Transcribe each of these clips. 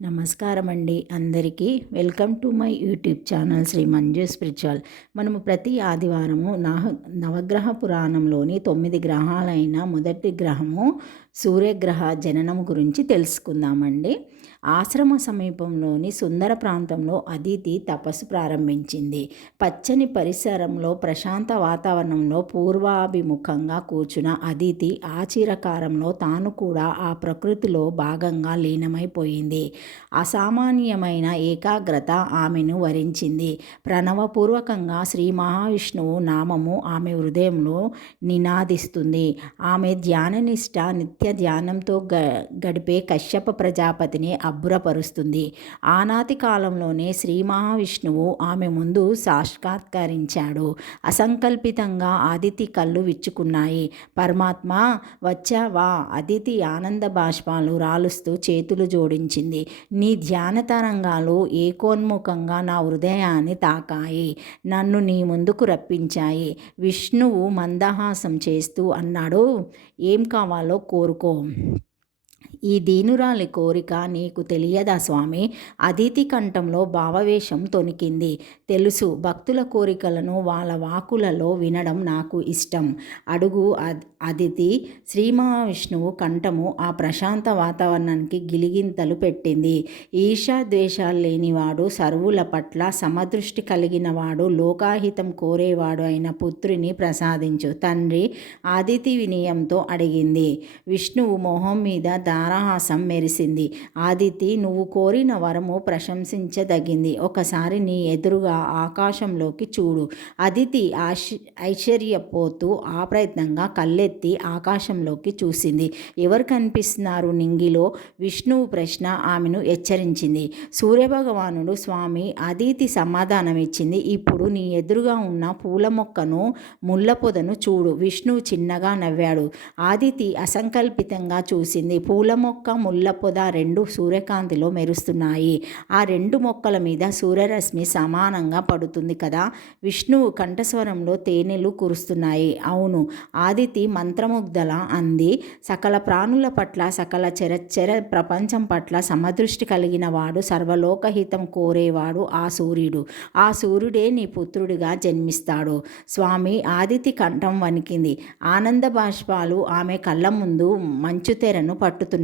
నమస్కారం అండి అందరికీ. Welcome to my YouTube channel Shri Manju spiritual. మనము ప్రతి ఆదివారము నవగ్రహ పురాణంలోని 9 గ్రహాలైన మొదటి గ్రహము సూర్యగ్రహ జననం గురించి తెలుసుకుందామండి. ఆశ్రమ సమీపంలోని సుందర ప్రాంతంలో అదితి తపస్సు ప్రారంభించింది. పచ్చని పరిసరంలో ప్రశాంత వాతావరణంలో పూర్వాభిముఖంగా కూర్చున్న అదితి ఆచిరకారంలో తాను కూడా ఆ ప్రకృతిలో భాగంగా లీనమైపోయింది. అసామాన్యమైన ఏకాగ్రత ఆమెను వరించింది. ప్రణవపూర్వకంగా శ్రీ మహావిష్ణువు నామము ఆమె హృదయంలో నినాదిస్తుంది. ఆమె ధ్యాననిష్ట నిత్య ధ్యానంతో గడిపే కశ్యప ప్రజాపతిని అబ్బురపరుస్తుంది. ఆనాటి కాలంలోనే శ్రీ మహావిష్ణువు ఆమె ముందు సాక్షాత్కరించాడు. అసంకల్పితంగా అదితి కళ్ళు విచ్చుకున్నాయి. పరమాత్మ వచ్చావా? అదితి ఆనంద బాష్పాలు రాలుస్తూ చేతులు జోడించింది. నీ ధ్యాన తరంగాలు ఏకోన్ముఖంగా నా హృదయాన్ని తాకాయి, నన్ను నీ ముందుకు రప్పించాయి. విష్ణువు మందహాసం చేస్తూ అన్నాడు, ఏం కావాలో కోరుకో. ఈ దీనురాలి కోరిక నీకు తెలియదా స్వామి? అదితి కంఠంలో భావవేశం తొణికింది. తెలుసు, భక్తుల కోరికలను వాళ్ళ వాకులలో వినడం నాకు ఇష్టం. అడుగు అదితి. శ్రీ మహావిష్ణువు కంఠము ఆ ప్రశాంత వాతావరణానికి గిలిగింతలు పెట్టింది. ఈర్ష్య ద్వేషాలు లేనివాడు, సర్వుల పట్ల సమదృష్టి కలిగినవాడు, లోకాహితం కోరేవాడు అయిన పుత్రుని ప్రసాదించు తండ్రి అదితి వినయంతో అడిగింది. విష్ణువు మొహం మీద దారహాసం మెరిసింది. ఆదితి, నువ్వు కోరిన వరము ప్రశంసించదగింది. ఒకసారి నీ ఎదురుగా ఆకాశంలోకి చూడు. అదితి ఐశ్వర్యపోతూ ఆప్రయత్నంగా కళ్ళెత్తి ఆకాశంలోకి చూసింది. ఎవరు కనిపిస్తున్నారు నింగిలో? విష్ణువు ప్రశ్న ఆమెను హెచ్చరించింది. సూర్యభగవానుడు. స్వామి. అదితి సమాధానమిచ్చింది. ఇప్పుడు నీ ఎదురుగా ఉన్న పూల మొక్కను, ముళ్ళ పొదను చూడు. విష్ణువు చిన్నగా నవ్వాడు. ఆదితి అసంకల్పితంగా చూసింది. పూల మొక్క, ముళ్ళ పొద రెండు సూర్యకాంతిలో మెరుస్తున్నాయి. ఆ రెండు మొక్కల మీద సూర్యరశ్మి సమానంగా పడుతుంది కదా? విష్ణువు కంఠస్వరంలో తేనెలు కురుస్తున్నాయి. అవును. ఆదితి మంత్రముగ్ధల అంది. సకల ప్రాణుల పట్ల, సకల చరచర ప్రపంచం పట్ల సమదృష్టి కలిగిన వాడు, సర్వలోకహితం కోరేవాడు ఆ సూర్యుడు. ఆ సూర్యుడే నీ పుత్రుడిగా జన్మిస్తాడు. స్వామి. ఆదితి కంఠం వణికింది. ఆనంద బాష్పాలు ఆమె కళ్ళ ముందు మంచు తెరను పట్టుతున్నాయి.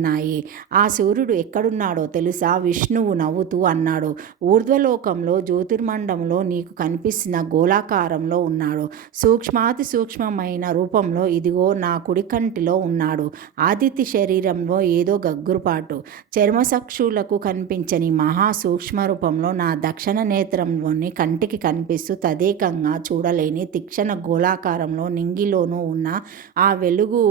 ఆ సూర్యుడు ఎక్కడున్నాడో తెలుసా? విష్ణువు నవ్వుతూ అన్నాడు. ఊర్ధ్వలోకంలో జ్యోతిర్మండంలో నీకు కనిపిస్తున్న గోళాకారంలో ఉన్నాడు. సూక్ష్మాతి సూక్ష్మమైన రూపంలో ఇదిగో నా కుడి కంటిలో ఉన్నాడు. ఆదిత్య శరీరంలో ఏదో గగ్గురుపాటు. చర్మసక్షులకు కనిపించని మహా సూక్ష్మ రూపంలో నా దక్షిణ నేత్రంలోని కంటికి కనిపిస్తూ తదేకంగా చూడలేని తీక్షణ గోళాకారంలో నింగిలోనూ ఉన్న ఆ వెలుగు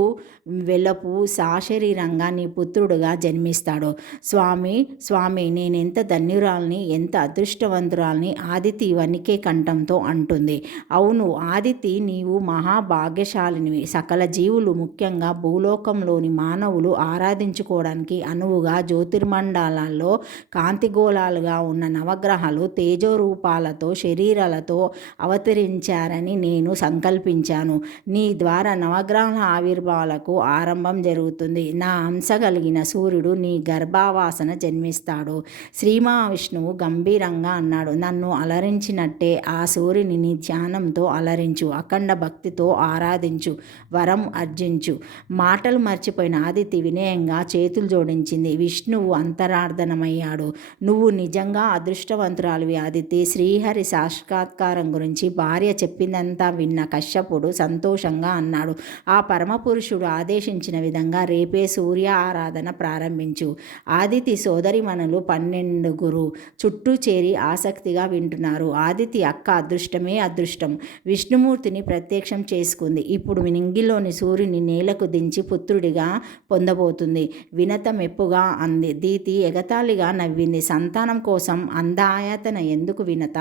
వెలపు సాశరీరంగా నీ పుత్రుడుగా జన్మిస్తాడు. స్వామి. స్వామి. నేనెంత ధన్యురాల్ని, ఎంత అదృష్టవంతురాల్ని. ఆదితి వణికే కంఠంతో అంటుంది. అవును ఆదితి, నీవు మహాభాగ్యశాలినివి. సకల జీవులు, ముఖ్యంగా భూలోకంలోని మానవులు ఆరాధించుకోవడానికి అనువుగా జ్యోతిర్మండలాల్లో కాంతిగోళాలుగా ఉన్న నవగ్రహాలు తేజోరూపాలతో శరీరాలతో అవతరించారని నేను సంకల్పించాను. నీ ద్వారా నవగ్రహాల ఆవిర్భావాలకు ఆరంభం జరుగుతుంది. నా అంశ కలిగిన సూర్యుడు నీ గర్భావాసన జన్మిస్తాడు. శ్రీ మహావిష్ణువు గంభీరంగా అన్నాడు. నన్ను అలరించినట్టే ఆ సూర్యుని నీ ధ్యానంతో అలరించు. అఖండ భక్తితో ఆరాధించు. వరం అర్జించు. మాటలు మర్చిపోయిన ఆదితి వినయంగా చేతులు జోడించింది. విష్ణువు అంతరార్థనమయ్యాడు. నువ్వు నిజంగా అదృష్టవంతురాలివి ఆదితి. శ్రీహరి సాక్షాత్కారం గురించి భార్య చెప్పిందంతా విన్న కశ్యపుడు సంతోషంగా అన్నాడు. ఆ పరమపురుషుడు ఆదేశించిన విధంగా రేపే సూర్య ఆరాధన ప్రారంభించు. ఆదితి సోదరిమణులు 12 చుట్టూ చేరి ఆసక్తిగా వింటున్నారు. ఆదితి అక్క అదృష్టమే అదృష్టం. విష్ణుమూర్తిని ప్రత్యక్షం చేసుకుంది. ఇప్పుడు నింగిలోని సూర్యుని నేలకు దించి పుత్రుడిగా పొందబోతుంది. వినత మెప్పుగా అంది. దీతి ఎగతాళిగా నవ్వింది. సంతానం కోసం అందాయతన ఎందుకు వినత?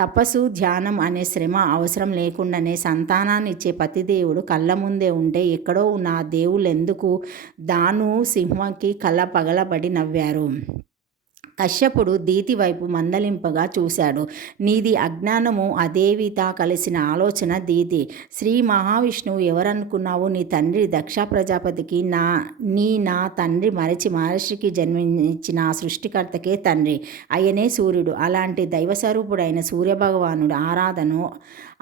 తపస్సు, ధ్యానం అనే శ్రమ అవసరం లేకుండానే సంతానాన్ని ఇచ్చే పతిదేవుడు కళ్ళ ముందే ఉంటే ఎక్కడో ఉన్న ఆ దేవుళ్ళెందుకు? దాను సింహకి కళ్ళ పగలబడి నవ్వారు. కశ్యపుడు దీతి వైపు మందలింపగా చూశాడు. నీది అజ్ఞానము అదేవిత కలిసిన ఆలోచన దీతి. శ్రీ మహావిష్ణువు ఎవరనుకున్నావు? నీ తండ్రి దక్ష ప్రజాపతికి నా తండ్రి మరచి మహర్షికి జన్మించిన ఆ సృష్టికర్తకే తండ్రి. ఆయనే సూర్యుడు. అలాంటి దైవస్వరూపుడైన సూర్యభగవానుడు ఆరాధను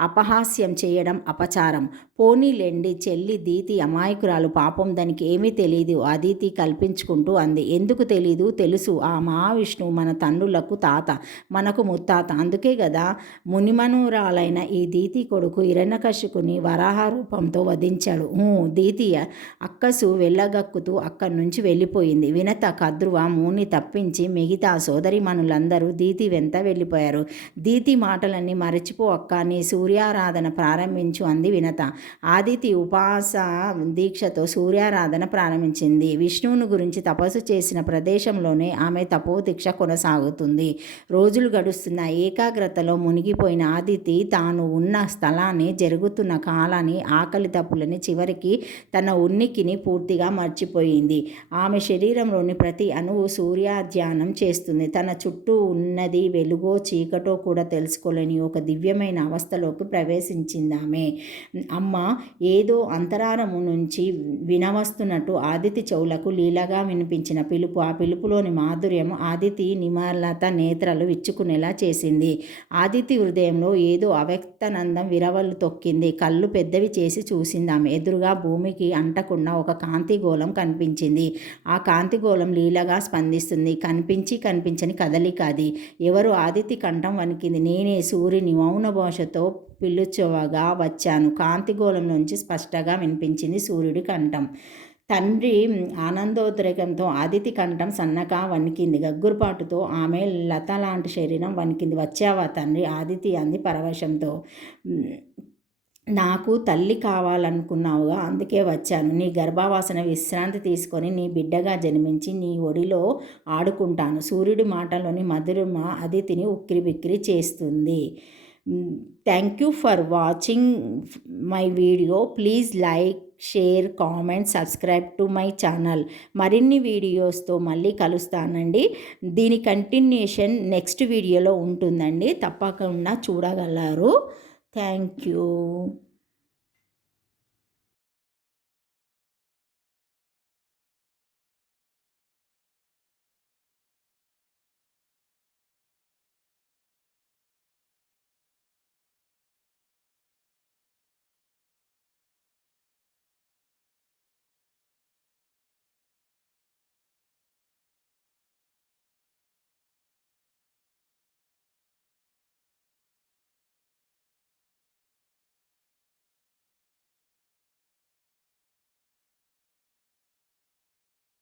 అపహాస్యం చేయడం అపచారం. పోనీలెండి చెల్లి దీతి అమాయకురాలు, పాపం దానికి ఏమీ తెలీదు అదితి కల్పించుకుంటూ అంది. ఎందుకు తెలీదు? తెలుసు. ఆ మహావిష్ణువు మన తండ్రులకు తాత, మనకు ముత్తాత. అందుకే కదా మునిమనురాలైన ఈ దీతి కొడుకు హిరణ్యకశిపుని వరాహ రూపంతో వధించాడు. దీతి అక్కసు వెళ్ళగక్కుతూ అక్కడి నుంచి వెళ్ళిపోయింది. వినత, కద్రువ, ముని తప్పించి మిగతా సోదరిమణులందరూ దీతి వెంట వెళ్ళిపోయారు. దీతి మాటలన్నీ మరచిపో అక్క, నీ సూర్యారాధన ప్రారంభించు అంది వినత. ఆదితి ఉపాస దీక్షతో సూర్యారాధన ప్రారంభించింది. విష్ణువుని గురించి తపస్సు చేసిన ప్రదేశంలోనే ఆమె తపోదీక్ష కొనసాగుతుంది. రోజులు గడుస్తున్న ఏకాగ్రతలో మునిగిపోయిన ఆదితి తాను ఉన్న స్థలాన్ని, జరుగుతున్న కాలాన్ని, ఆకలి తప్పులని, చివరికి తన ఉనికిని పూర్తిగా మర్చిపోయింది. ఆమె శరీరంలోని ప్రతి అణువు సూర్యాధ్యానం చేస్తుంది. తన చుట్టూ ఉన్నది వెలుగో చీకటో కూడా తెలుసుకోలేని ఒక దివ్యమైన అవస్థలోకి ప్రవేశించిందామె. అమ్మ ఏదో అంతరారము నుంచి వినవస్తున్నట్టు ఆదితి చెవులకు లీలగా వినిపించిన పిలుపు. ఆ పిలుపులోని మాధుర్యం ఆదితి నిమలత నేత్రాలు విచ్చుకునేలా చేసింది. ఆదితి హృదయంలో ఏదో అవ్యక్తనందం విరవలు తొక్కింది. కళ్ళు పెద్దవి చేసి చూసింది. ఆమె ఎదురుగా భూమికి అంటకుండా ఒక కాంతిగోళం కనిపించింది. ఆ కాంతిగోళం లీలగా స్పందిస్తుంది. కనిపించని కదలిక అది. ఎవరు? ఆదితి కంఠం వణికింది. నేనే సూర్యుని మౌన భాషతో పిలుచువగా వచ్చాను. కాంతిగోళం నుంచి స్పష్టంగా వినిపించింది సూర్యుడి కంఠం. తండ్రి ఆనందోద్రేకంతో ఆదితి కంఠం సన్నగా వణికింది. గగ్గురుపాటుతో ఆమె లత లాంటి శరీరం వణికింది. వచ్చావా తండ్రి? ఆదితి అంది పరవశంతో. నాకు తల్లి కావాలనుకున్నావుగా, అందుకే వచ్చాను. నీ గర్భావాసన విశ్రాంతి తీసుకొని నీ బిడ్డగా జన్మించి నీ ఒడిలో ఆడుకుంటాను. సూర్యుడి మాటలోని మధురిమ అదితిని ఉక్కిరిబిక్కిరి చేస్తుంది. Thank you for watching my video. Please like, share, comment, subscribe to my channel. మరిన్ని వీడియోస్తో మళ్ళీ కలుస్తానండి. దీని కంటిన్యూషన్ నెక్స్ట్ వీడియోలో ఉంటుందండి. తప్పకుండా చూడగలరు. Thank you.